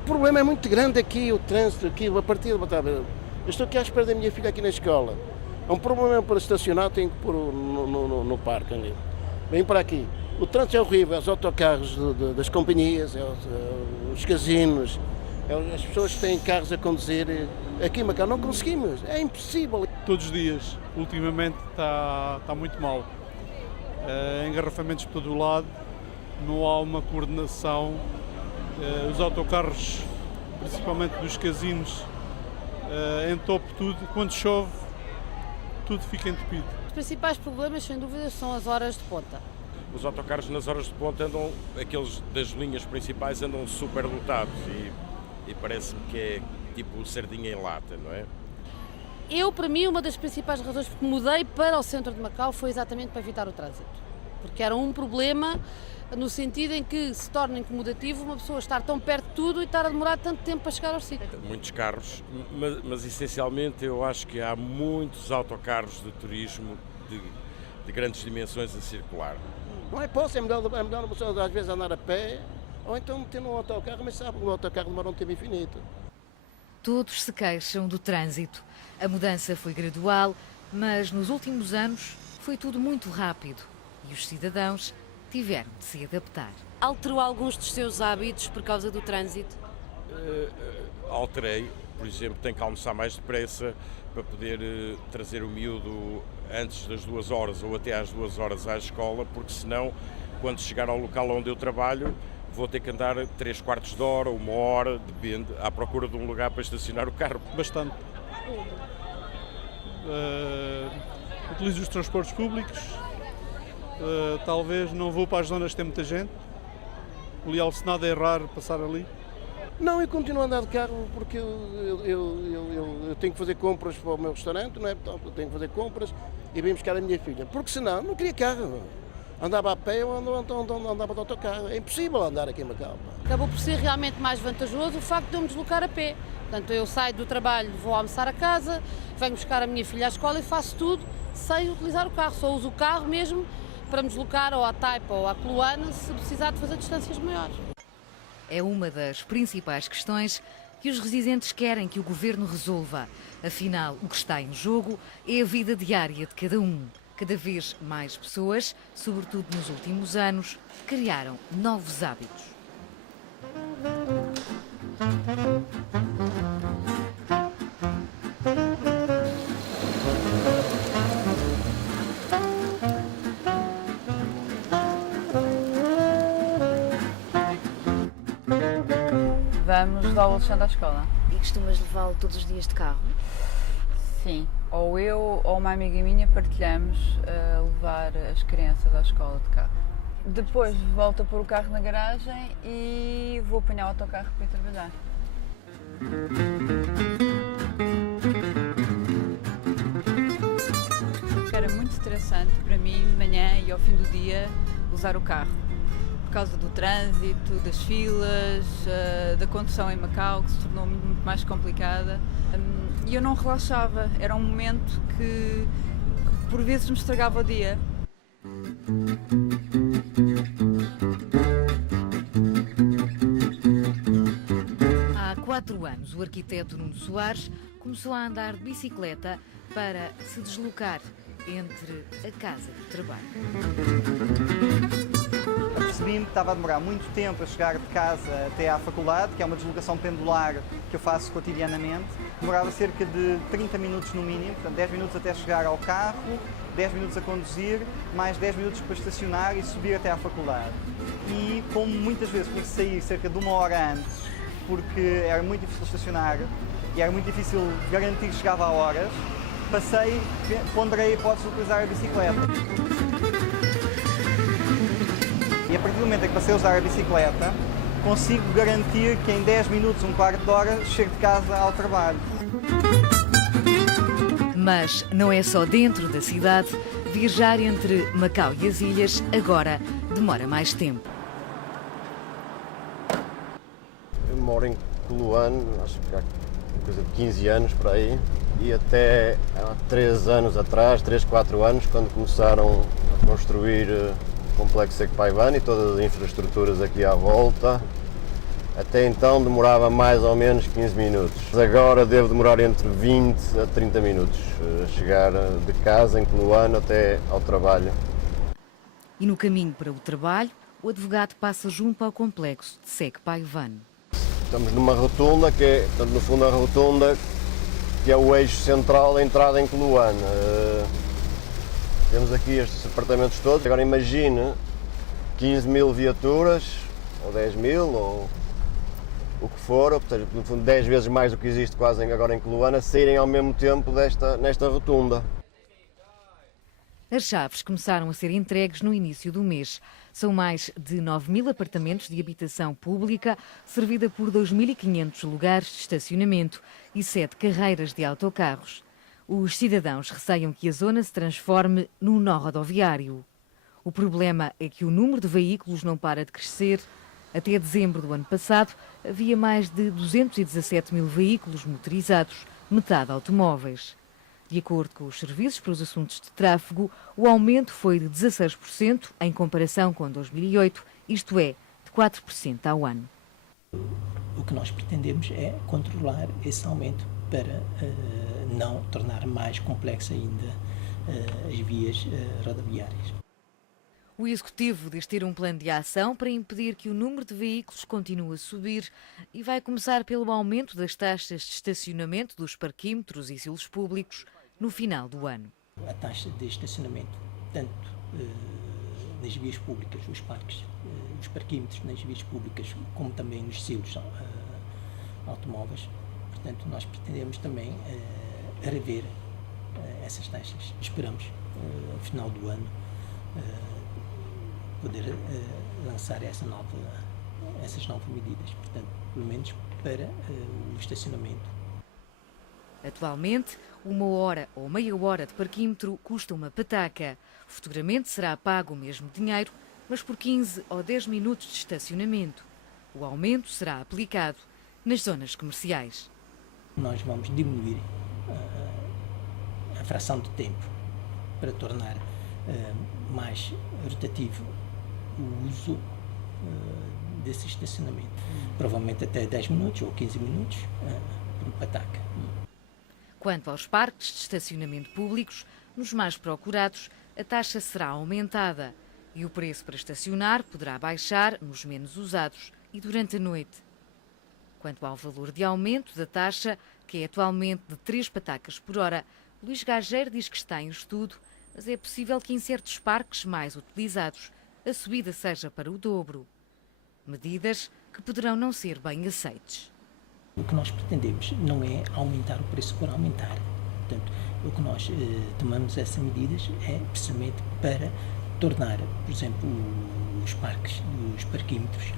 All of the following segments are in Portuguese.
O problema é muito grande aqui, o trânsito, aqui, a partida. Eu estou aqui à espera da minha filha aqui na escola. Há um problema para estacionar, tenho que pôr no parque ali. Vem para aqui. O trânsito é horrível, os autocarros das companhias, os casinos, as pessoas que têm carros a conduzir. Aqui em Macau não conseguimos, é impossível. Todos os dias, ultimamente está muito mal. Engarrafamentos por todo o lado, não há uma coordenação. Os autocarros, principalmente dos casinos, entopem tudo. Quando chove, tudo fica entupido. Os principais problemas, sem dúvida, são as horas de ponta. Os autocarros nas horas de ponta andam, aqueles das linhas principais andam super lotados e parece-me que é tipo sardinha em lata, não é? Para mim, uma das principais razões porque mudei para o centro de Macau foi exatamente para evitar o trânsito. Porque era um problema no sentido em que se torna incomodativo uma pessoa estar tão perto de tudo e estar a demorar tanto tempo para chegar ao sítio. Muitos carros, mas essencialmente eu acho que há muitos autocarros de turismo de grandes dimensões a circular. Não é possível, é melhor uma pessoa às vezes andar a pé, ou então meter num autocarro, mas sabe que o autocarro demora um tempo infinito. Todos se queixam do trânsito. A mudança foi gradual, mas nos últimos anos foi tudo muito rápido e os cidadãos tiveram de se adaptar. Alterou alguns dos seus hábitos por causa do trânsito? Alterei, por exemplo, tenho que almoçar mais depressa para poder trazer o miúdo antes das 2 horas ou até às 2 horas à escola, porque senão, quando chegar ao local onde eu trabalho, vou ter que andar 3/4 de hora, 1 hora, depende, à procura de um lugar para estacionar o carro. Bastante. Utilizo os transportes públicos, talvez não vou para as zonas que tem muita gente. Ali ao Senado é raro passar ali. Não, eu continuo a andar de carro porque eu tenho que fazer compras para o meu restaurante, não é? Portanto, eu tenho que fazer compras e vim buscar a minha filha. Porque senão não queria carro. Andava a pé ou andava de autocarro. É impossível andar aqui em Macau. Acabou por ser realmente mais vantajoso o facto de eu me deslocar a pé. Portanto, eu saio do trabalho, vou almoçar a casa, venho buscar a minha filha à escola e faço tudo sem utilizar o carro. Só uso o carro mesmo para me deslocar ou à Taipa ou à Coluana se precisar de fazer distâncias maiores. É uma das principais questões que os residentes querem que o governo resolva. Afinal, o que está em jogo é a vida diária de cada um. Cada vez mais pessoas, sobretudo nos últimos anos, criaram novos hábitos. Vamos levar o Alexandre à escola. E costumas levá-lo todos os dias de carro? Sim, ou eu ou uma amiga minha partilhamos levar as crianças à escola de carro. Depois volto a pôr o carro na garagem e vou apanhar o autocarro para ir trabalhar. Era muito estressante para mim, de manhã e ao fim do dia, usar o carro. Por causa do trânsito, das filas, da condução em Macau, que se tornou muito mais complicada. E eu não relaxava, era um momento que por vezes me estragava o dia. Há 4 anos, o arquiteto Nuno Soares começou a andar de bicicleta para se deslocar entre a casa e o trabalho. Percebi-me que estava a demorar muito tempo a chegar de casa até à faculdade, que é uma deslocação pendular que eu faço cotidianamente. Demorava cerca de 30 minutos no mínimo, portanto 10 minutos até chegar ao carro, 10 minutos a conduzir, mais 10 minutos para estacionar e subir até à faculdade. E como muitas vezes tinha que sair cerca de 1 hora antes, porque era muito difícil estacionar e era muito difícil garantir que chegava a horas, ponderei a hipótese de utilizar a bicicleta. E a partir do momento em que passei a usar a bicicleta, consigo garantir que em 10 minutos, 1/4 de hora, chego de casa ao trabalho. Mas não é só dentro da cidade. Viajar entre Macau e as ilhas agora demora mais tempo. Eu moro em Coluane, acho que há coisa de 15 anos por aí, e até há 3 anos atrás, 3, 4 anos, quando começaram a construir o complexo Ecpaivan e todas as infraestruturas aqui à volta, Até então demorava mais ou menos 15 minutos. Agora devo demorar entre 20 a 30 minutos a chegar de casa em Coloane até ao trabalho. E no caminho para o trabalho, o advogado passa junto ao complexo de SEC Paivan. Estamos numa rotunda, que é, portanto, no fundo, a rotunda que é o eixo central da entrada em Coloane. Temos aqui estes apartamentos todos. Agora imagine 15 mil viaturas, ou 10 mil, ou o que for, portanto, no fundo 10 vezes mais do que existe quase agora em Coloane, a saírem ao mesmo tempo nesta rotunda. As chaves começaram a ser entregues no início do mês. São mais de 9.000 apartamentos de habitação pública, servida por 2.500 lugares de estacionamento e 7 carreiras de autocarros. Os cidadãos receiam que a zona se transforme num nó rodoviário. O problema é que o número de veículos não para de crescer. Até dezembro do ano passado, havia mais de 217 mil veículos motorizados, metade automóveis. De acordo com os Serviços para os Assuntos de Tráfego, o aumento foi de 16% em comparação com 2008, isto é, de 4% ao ano. O que nós pretendemos é controlar esse aumento para não tornar mais complexa ainda as vias rodoviárias. O Executivo diz ter um plano de ação para impedir que o número de veículos continue a subir e vai começar pelo aumento das taxas de estacionamento dos parquímetros e silos públicos no final do ano. A taxa de estacionamento, tanto nas vias públicas, os parques, os parquímetros nas vias públicas, como também nos silos automóveis, portanto, nós pretendemos também rever essas taxas. Esperamos, ao final do ano, poder lançar essas novas medidas, portanto, pelo menos para o estacionamento. Atualmente, 1 hora ou meia hora de parquímetro custa uma pataca. Futuramente será pago o mesmo dinheiro, mas por 15 ou 10 minutos de estacionamento. O aumento será aplicado nas zonas comerciais. Nós vamos diminuir a fração de tempo para tornar mais rotativo o uso desse estacionamento. Provavelmente até 10 minutos ou 15 minutos por pataca. Quanto aos parques de estacionamento públicos, nos mais procurados, a taxa será aumentada e o preço para estacionar poderá baixar nos menos usados e durante a noite. Quanto ao valor de aumento da taxa, que é atualmente de 3 patacas por hora, Luís Gageiro diz que está em estudo, mas é possível que em certos parques mais utilizados a subida seja para o dobro. Medidas que poderão não ser bem aceites. O que nós pretendemos não é aumentar o preço por aumentar. Portanto, o que nós tomamos essas medidas é precisamente para tornar, por exemplo, os parques, os parquímetros,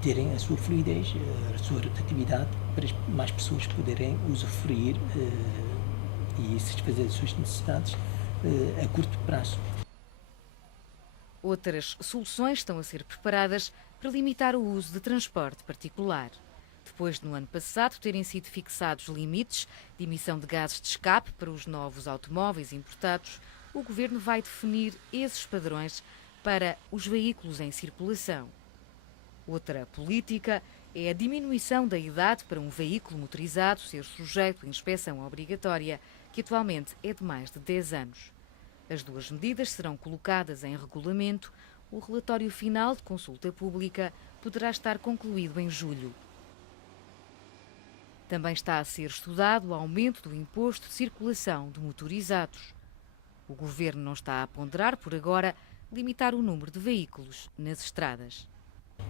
terem a sua fluidez, a sua rotatividade, para mais pessoas poderem usufruir e satisfazer as suas necessidades a curto prazo. Outras soluções estão a ser preparadas para limitar o uso de transporte particular. Depois de, no ano passado, terem sido fixados limites de emissão de gases de escape para os novos automóveis importados, o Governo vai definir esses padrões para os veículos em circulação. Outra política é a diminuição da idade para um veículo motorizado ser sujeito à inspeção obrigatória, que atualmente é de mais de 10 anos. As duas medidas serão colocadas em regulamento. O relatório final de consulta pública poderá estar concluído em julho. Também está a ser estudado o aumento do imposto de circulação de motorizados. O Governo não está a ponderar, por agora, limitar o número de veículos nas estradas.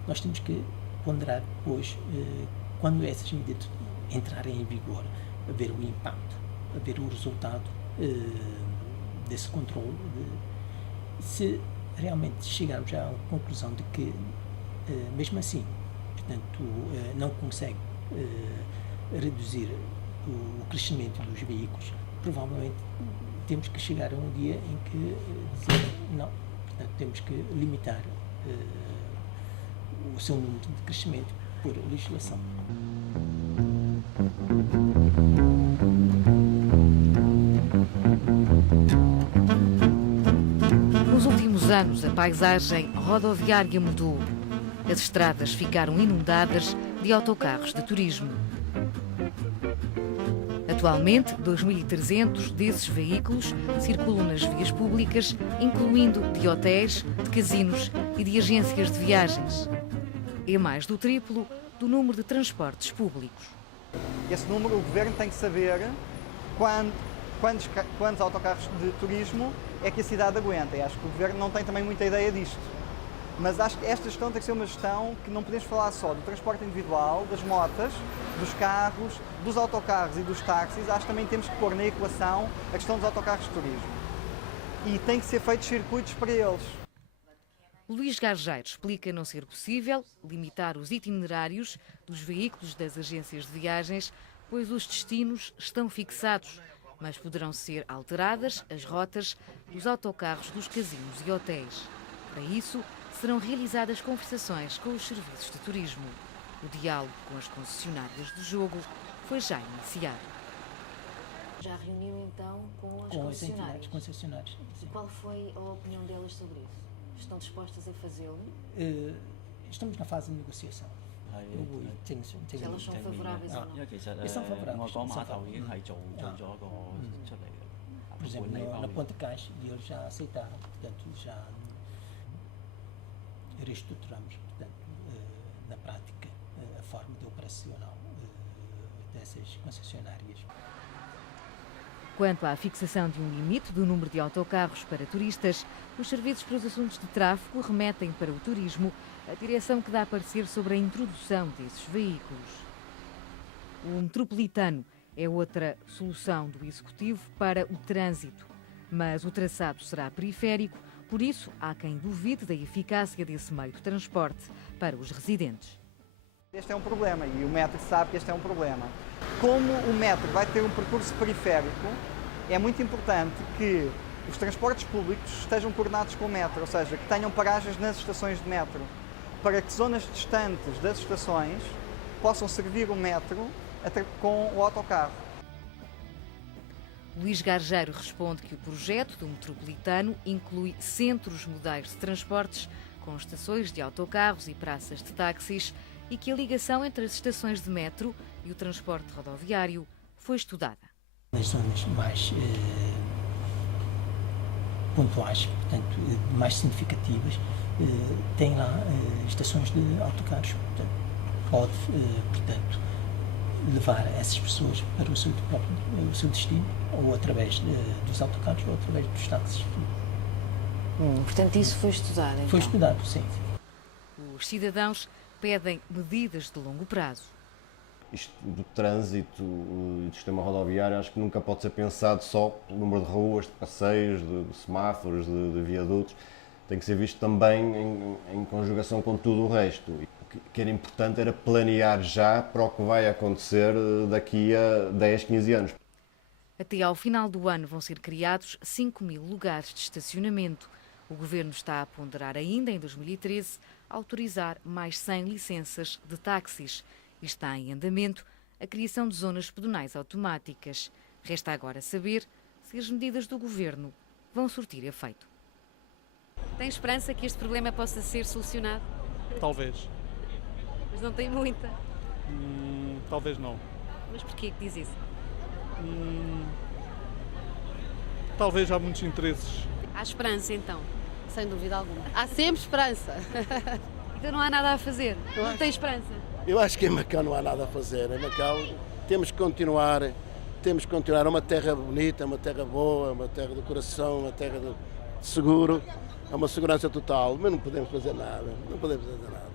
Nós temos que ponderar depois, quando essas medidas entrarem em vigor, a ver o impacto, a ver o resultado desse controle. Se realmente chegarmos à conclusão de que, mesmo assim, portanto, não consegue reduzir o crescimento dos veículos, provavelmente temos que chegar a um dia em que dizer não, portanto, temos que limitar o seu número de crescimento por legislação. Nos últimos anos, a paisagem rodoviária mudou. As estradas ficaram inundadas de autocarros de turismo. Atualmente, 2.300 desses veículos circulam nas vias públicas, incluindo de hotéis, de casinos e de agências de viagens. É mais do triplo do número de transportes públicos. Esse número o Governo tem que saber quantos autocarros de turismo é que a cidade aguenta. E acho que o Governo não tem também muita ideia disto. Mas acho que esta gestão tem que ser uma gestão que não podemos falar só do transporte individual, das motas, dos carros, dos autocarros e dos táxis. Acho que também temos que pôr na equação a questão dos autocarros de turismo. E tem que ser feitos circuitos para eles. Luís Gargeiro explica não ser possível limitar os itinerários dos veículos das agências de viagens, pois os destinos estão fixados, mas poderão ser alteradas as rotas dos autocarros dos casinos e hotéis. Para isso, serão realizadas conversações com os serviços de turismo. O diálogo com as concessionárias do jogo foi já iniciado. Já reuniu então com as concessionárias? E qual foi a opinião delas sobre isso? Estão dispostas a fazê-lo? Estamos na fase de negociação. Elas são favoráveis ou não? São favoráveis. Por exemplo, na Ponte Caixa, eles já aceitaram, portanto, já reestruturamos, portanto, na prática, a forma de operacional dessas concessionárias. Quanto à fixação de um limite do número de autocarros para turistas, os serviços para os assuntos de tráfego remetem para o turismo a direção que dá parecer sobre a introdução desses veículos. O metropolitano é outra solução do Executivo para o trânsito, mas o traçado será periférico, por isso há quem duvide da eficácia desse meio de transporte para os residentes. Este é um problema e o metro sabe que este é um problema. Como o metro vai ter um percurso periférico, é muito importante que os transportes públicos estejam coordenados com o metro, ou seja, que tenham paragens nas estações de metro, para que zonas distantes das estações possam servir o metro com o autocarro. Luís Gargeiro responde que o projeto do metropolitano inclui centros modais de transportes com estações de autocarros e praças de táxis e que a ligação entre as estações de metro e o transporte rodoviário foi estudada. Nas zonas mais pontuais, portanto, mais significativas, tem lá estações de autocarros. Portanto, pode, portanto, levar essas pessoas para o seu destino, ou através dos autocarros, ou através dos táxis. Portanto, isso foi estudado, então? Foi estudado, sim. Os cidadãos pedem medidas de longo prazo. Isto do trânsito e do sistema rodoviário acho que nunca pode ser pensado só pelo número de ruas, de passeios, de semáforos, de viadutos. Tem que ser visto também em conjugação com tudo o resto. O que era importante era planear já para o que vai acontecer daqui a 10, 15 anos. Até ao final do ano vão ser criados 5.000 lugares de estacionamento. O Governo está a ponderar ainda, em 2013, autorizar mais 100 licenças de táxis. E está em andamento a criação de zonas pedonais automáticas. Resta agora saber se as medidas do Governo vão surtir efeito. Tem esperança que este problema possa ser solucionado? Talvez. Mas não tem muita. Talvez não. Mas porquê que diz isso? Talvez há muitos interesses. Há esperança, então? Sem dúvida alguma. Há sempre esperança. Então não há nada a fazer? Não tem esperança? Eu acho que em Macau não há nada a fazer. Em Macau temos que continuar. É uma terra bonita, uma terra boa, uma terra do coração, uma terra de seguro. É uma segurança total, mas não podemos fazer nada. Não podemos fazer nada.